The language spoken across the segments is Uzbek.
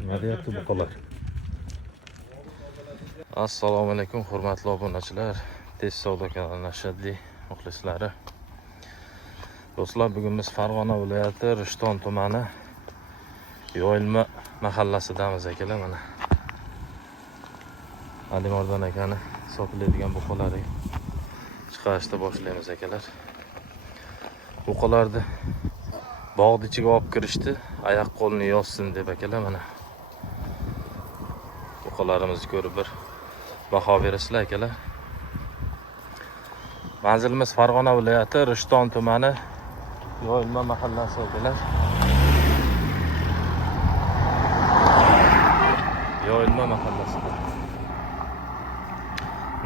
Nima deyapti buqalar? Assalomu alaykum hurmatli obunachilar. Tez savdo kanali shaddiy muxlislari. Do'stlar, bugun biz Farg'ona viloyati Rishton tumani Yo'lma mahallasidamiz akalar. Mana Alimardon akani sotiladigan buqalarni chiqarishda boshlaymiz akalar. Buqalarni bog'ning ichiga olib kirishdi, oyoq qo'lini yozsin deb akalar. Mana buqalarimizni ko'rib bir baho berasizlar akalar. Manzilimiz Farg'ona viloyati Rishton tumani Yo'lma mahallasi akalar. Yo'lma mahallasida.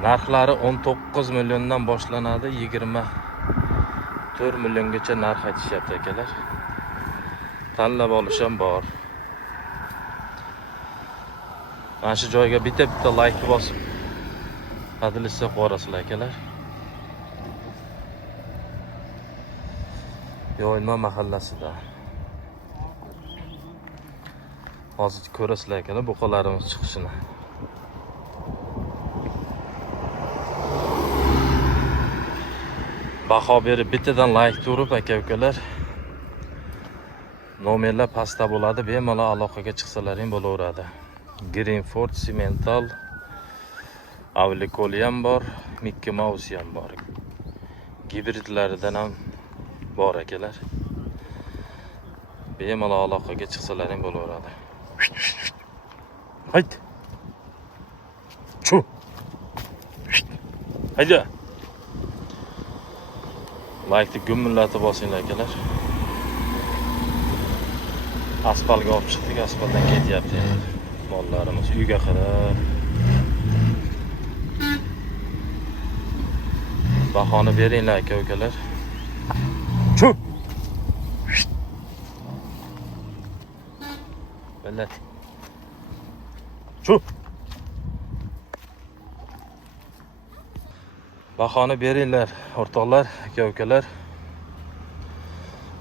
Narxlari 19 milliondan boshlanadi, 24 milliongacha narx aytishyapti akalar. Tanlab olish ham bor. Mana shu joyga bitta like bosib qadrlasa qo'rasizlar akalar. Yo'lma mahallasida. Hozir ko'rasizlar akalar buqalarimiz chiqishini. Baho berib bittadan like turib aka-ukalar. Nomerlar pastda bo'ladi, bemalol aloqaga chiqsalaring bo'laveradi. Greenford Cimental Avlikol ham bor, Mickey Mouse ham bor. Gibridlaridan ham bor akalar. Bemalol aloqaga chiqsalaring bo'laveradi. Hayt. Chu. Hayda. Like'ni gumillatib bosinglar akalar. Asfaltga olib chiqdik, asfaltdan ketyapti endi. Mollarimiz uyga qarab. Bahoni beringlar aka-ukalar. Chu. Billat. Chu. Bahoni beringlar o'rtoqlar, aka-ukalar.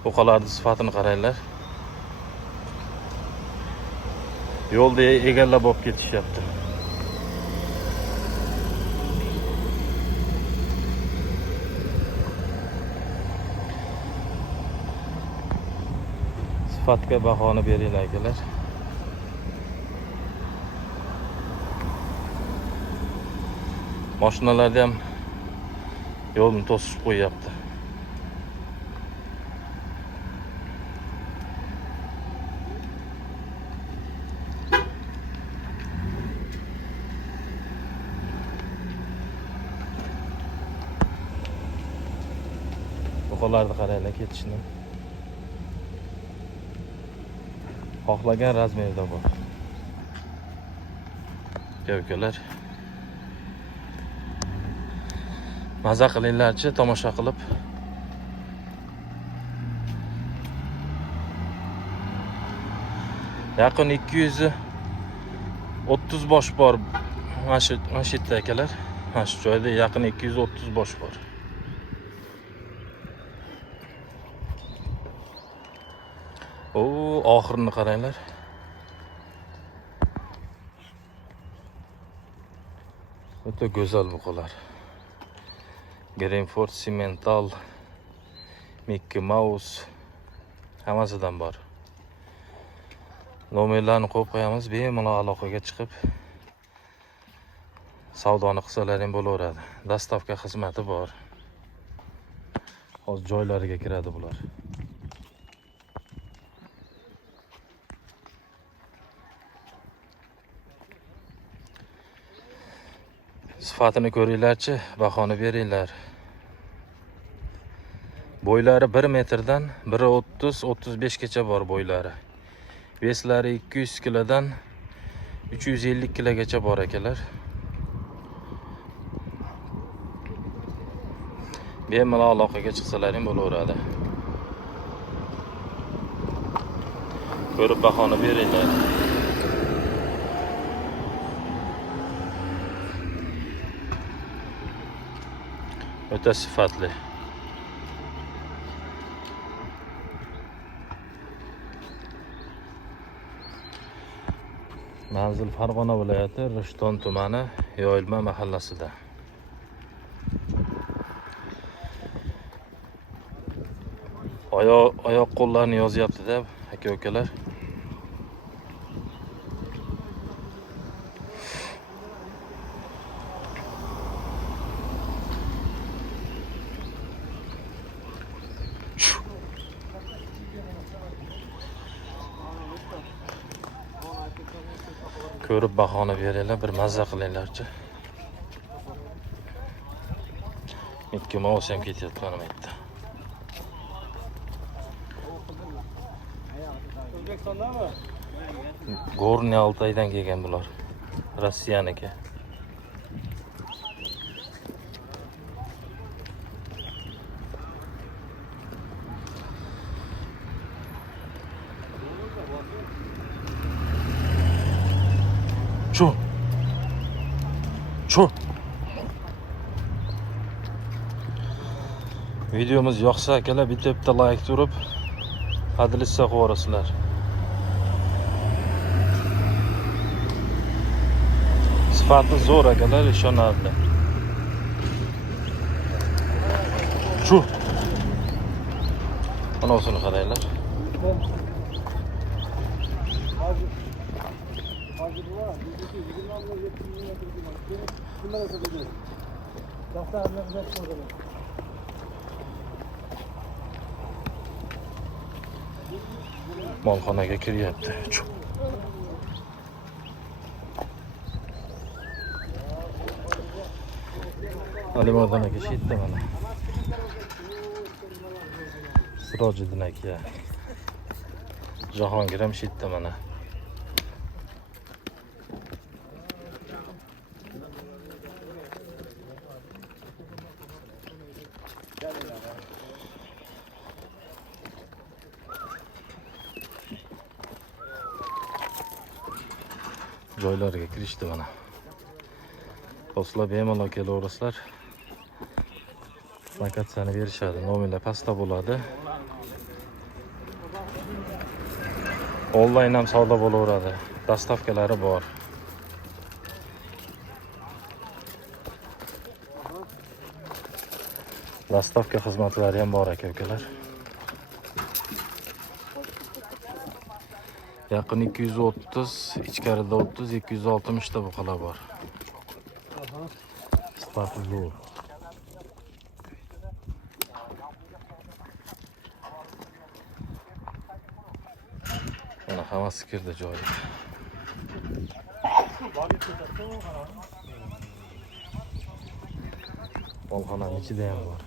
Buqalarning sifatini qaranglar. Yo'lda egallab olib ketishyapti. Sifatga bahoni beringlar akalar. Mashinalarda ham yo'lni to'sib qo'yapti. Buqalarni qaranglar ketishni. Xohlagan razmerda bor. Aka-ukalar. Maza qilinglarchi, tomosha qilib. Yaqin 230 bosh bor. Mana shu yerda akalar. Mana shu joyda yaqin 230 bosh bor. Oxirini qaranglar. O'ta go'zal buqalar. Greenford Cimental, Mickey Mouse hammasidan bor. Nomerlarni qo'yib qo'yamiz, bemalol aloqaga chiqib savdoni qilsalaring bo'laveradi. Dostavka xizmati bor. Hozir joylariga kiradi bular. Sifatini ko'ringlarchi, bahoni beringlar. Bo'ylari 1 metrdan 1.30-35 gacha bor bo'ylari. Veslari 200 kilodan 350 kilogacha bor akalar. Bemalol aloqaga chiqsalaring bo'laveradi. Ko'rib bahoni beringlar. O'ta sifatli. Manzil Farg'ona viloyati Rishton tumani Yoyilma mahallasida. Oyoq qo'llarni yozyapti-da aka-ukalar. Ko'rib bahona beringlar, bir mazza qilinglarchi. Ikki mouse ham ketyapti mana bu yerda. O'zbekistondami? Gorniy Altaydan kelgan bular. Rossiyaniki. Chu. Videomiz yoqsa akalar bitta like turib, qadrlashsa qo'yasizlar. Sifati zo'r akalar, ishonarli. Chu. Mana o'sini qaranglar. Molxonaga kiryapti. Alimardon aka shitda mana. Sirojiddin aka. Jahongir ham shitda mana. Joylariga kirishdi mana. Do'stlar bemalol kelaverasizlar. Lokatsiyani berishadi. Nomerlar pastda bo'ladi. Onlayn ham savdo bo'laveradi. Dastavkalari bor. Dastavka xizmatlari ham bor aka-ukalar. Yaqin 230, ichkarida 30, 260 ta buqalar bor. Sifati zo'r. Mana hammasi kirdi joyiga. Molxonaning ichida ham bor.